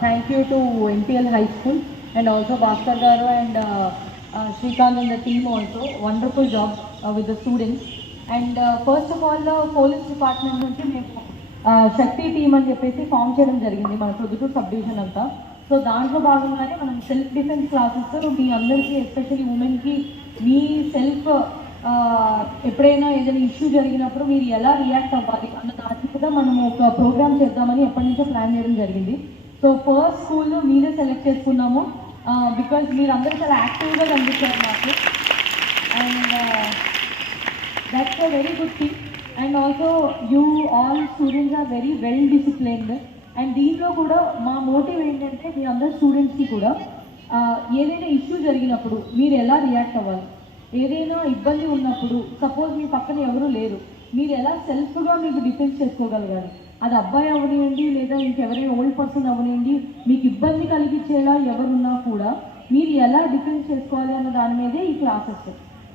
Thank you to NTL high school and also Bhaskar గారు and Srikanth and the team also wonderful job with the students and first of all police department నుంచి మేము uh, శక్తి team అని చెప్పేసి form చేయడం జరిగింది. మన Proddatur sub division అంతా. So దాంట్లో భాగంగానే మనం సెల్ఫ్ డిఫెన్స్ క్లాసెస్ మీ అందరికీ ఎస్పెషల్లీ ఉమెన్కి మీ సెల్ఫ్ uh, ఎప్పుడైనా ఏదైనా ఇష్యూ జరిగినప్పుడు మీరు ఎలా రియాక్ట్ అవ్వాలి అన్న దాని మీద మనం ఒక ప్రోగ్రామ్ చేద్దామని ఎప్పటి నుంచో ప్లాన్ చేయడం జరిగింది. సో ఫస్ట్ స్కూల్ మీరే సెలెక్ట్ చేసుకున్నాము. బికాజ్ మీరు అందరూ చాలా యాక్టివ్గా కనిపించారు మాకు. And that's a very good thing and also you all students are very well disciplined and దీంట్లో కూడా మా మోటివ్ ఏంటంటే మీ అందరు స్టూడెంట్స్కి కూడా ఏదైనా ఇష్యూ జరిగినప్పుడు మీరు ఎలా రియాక్ట్ అవ్వాలి? ఏదైనా ఇబ్బంది ఉన్నప్పుడు సపోజ్ మీ పక్కన ఎవరు లేరు మీరు ఎలా సెల్ఫ్గా మీకు డిఫెన్స్ చేసుకోగలగాలి? అది అబ్బాయి అవనివ్వండి లేదా ఇంకెవరైనా ఓల్డ్ పర్సన్ అవనివ్వండి మీకు ఇబ్బంది కలిగించేలా ఎవరున్నా కూడా మీరు ఎలా డిఫెన్స్ చేసుకోవాలి అన్న దాని మీదే ఈ classes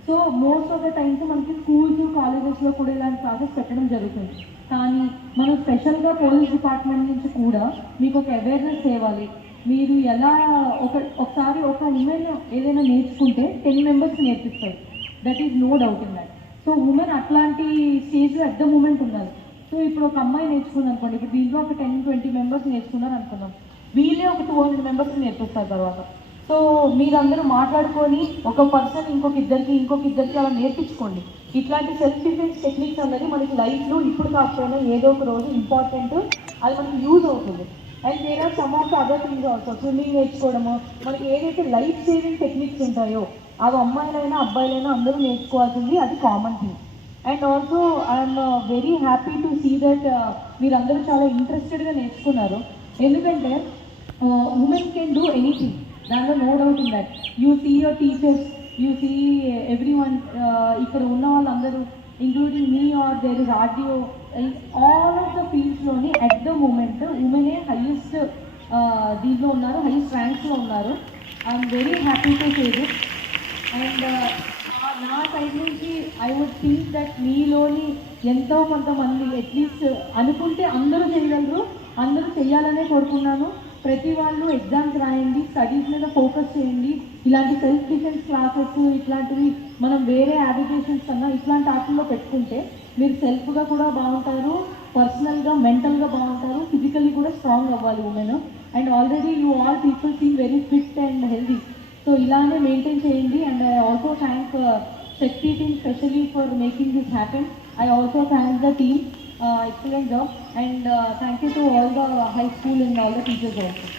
so most of the times మనకి స్కూల్స్ కాలేజెస్లో కూడా ఇలాంటి క్లాసెస్ పెట్టడం జరుగుతుంది. కానీ మనం స్పెషల్గా పోలీస్ డిపార్ట్మెంట్ నుంచి కూడా మీకు ఒక అవేర్నెస్ తేవాలి. మీరు ఎలా ఒక ఒకసారి ఒక ఉమెన్ ఏదైనా నేర్చుకుంటే టెన్ మెంబర్స్ నేర్పిస్తారు. That is no doubt in that so women అట్లాంటి స్టేజ్లో అట్ ద మూమెంట్ ఉన్నారు సో ఇప్పుడు ఒక అమ్మాయి నేర్చుకుంది అనుకోండి ఇప్పుడు దీంట్లో ఒక టెన్ ట్వంటీ మెంబర్స్ నేర్చుకున్నారు అనుకుందాం వీళ్ళే ఒక టూ హండ్రెడ్ మెంబర్స్ నేర్పిస్తారు తర్వాత. సో మీరందరూ మాట్లాడుకొని ఒక పర్సన్ ఇంకొక ఇద్దరికి ఇంకొక ఇద్దరికి అలా నేర్పించుకోండి. ఇట్లాంటి సెల్ఫ్ డిఫెన్స్ టెక్నిక్స్ అనేది మనకి లైఫ్లో ఇప్పుడు కాకపోయినా ఏదో ఒక రోజు ఇంపార్టెంట్ అది మనకి యూజ్ అవుతుంది. And there are some of other things also swimming నేర్చుకోవడము మనకి ఏదైతే లైఫ్ సేవింగ్ టెక్నిక్స్ ఉంటాయో అవి అమ్మాయిలైనా అబ్బాయిలైనా అందరూ నేర్చుకోవాల్సింది అది common thing and also I'm very happy to see that మీరందరూ చాలా ఇంట్రెస్టెడ్గా నేర్చుకున్నారు. ఎందుకంటే ఉమెన్ కెన్ డూ ఎనీథింగ్ దాంట్లో no doubt in that you see your teachers you see every one ఇక్కడ ఉన్న వాళ్ళందరూ ఇంక్లూడింగ్ మీ ఆర్ దేర్ ఇస్ ఆర్డియో ఆల్ ఆఫ్ ద ఫీల్డ్స్లోని అట్ ద మూమెంట్ ఉమెనే హైయెస్ట్ దీంట్లో ఉన్నారు హైయెస్ట్ ర్యాంక్స్లో ఉన్నారు. I'm very happy to say this and నా సైడ్ నుంచి ఐ వుడ్ థింక్ దట్ మీలోని ఎంతో కొంతమంది అట్లీస్ట్ అనుకుంటే అందరూ చేయగలరు అందరూ చేయాలనే కోరుకున్నాను. ప్రతి వాళ్ళు ఎగ్జామ్స్ రాయండి స్టడీస్ మీద ఫోకస్ చేయండి. ఇలాంటి సెల్ఫ్ డిఫెన్స్ క్లాసెస్ ఇట్లాంటివి మనం వేరే అప్లికేషన్స్ కన్నా ఇట్లాంటి ఆటల్లో పెట్టుకుంటే మీరు సెల్ఫ్గా కూడా బాగుంటారు పర్సనల్గా మెంటల్గా బాగుంటారు ఫిజికల్లీ కూడా స్ట్రాంగ్ అవ్వాలి women and already you all people seem very fit and healthy so ఇలానే మెయింటైన్ చేయండి and I also thank Shakti team specially for making this happen I also thank the team excellent job and thank you to all the high school and all the teachers also